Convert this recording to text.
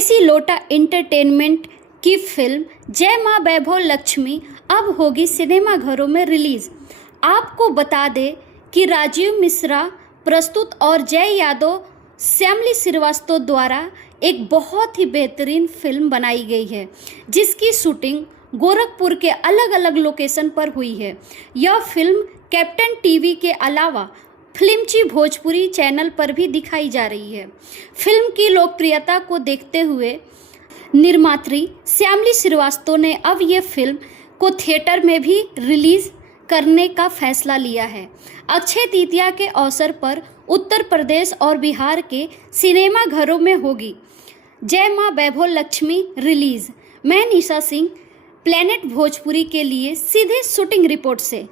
देसी लोटा एंटरटेनमेंट की फिल्म जय मां वैभव लक्ष्मी अब होगी सिनेमाघरों में रिलीज। आपको बता दें कि राजीव मिश्रा प्रस्तुत और जय यादव श्यामली श्रीवास्तव द्वारा एक बहुत ही बेहतरीन फिल्म बनाई गई है, जिसकी शूटिंग गोरखपुर के अलग अलग लोकेशन पर हुई है। यह फिल्म कैप्टन टीवी के अलावा फिल्मची भोजपुरी चैनल पर भी दिखाई जा रही है। फिल्म की लोकप्रियता को देखते हुए निर्मात्री श्यामली श्रीवास्तव ने अब ये फिल्म को थिएटर में भी रिलीज करने का फैसला लिया है। अक्षय तृतीया के अवसर पर उत्तर प्रदेश और बिहार के सिनेमाघरों में होगी जय मां वैभव लक्ष्मी रिलीज। मैं निशा सिंह, प्लेनेट भोजपुरी के लिए सीधे शूटिंग रिपोर्ट से।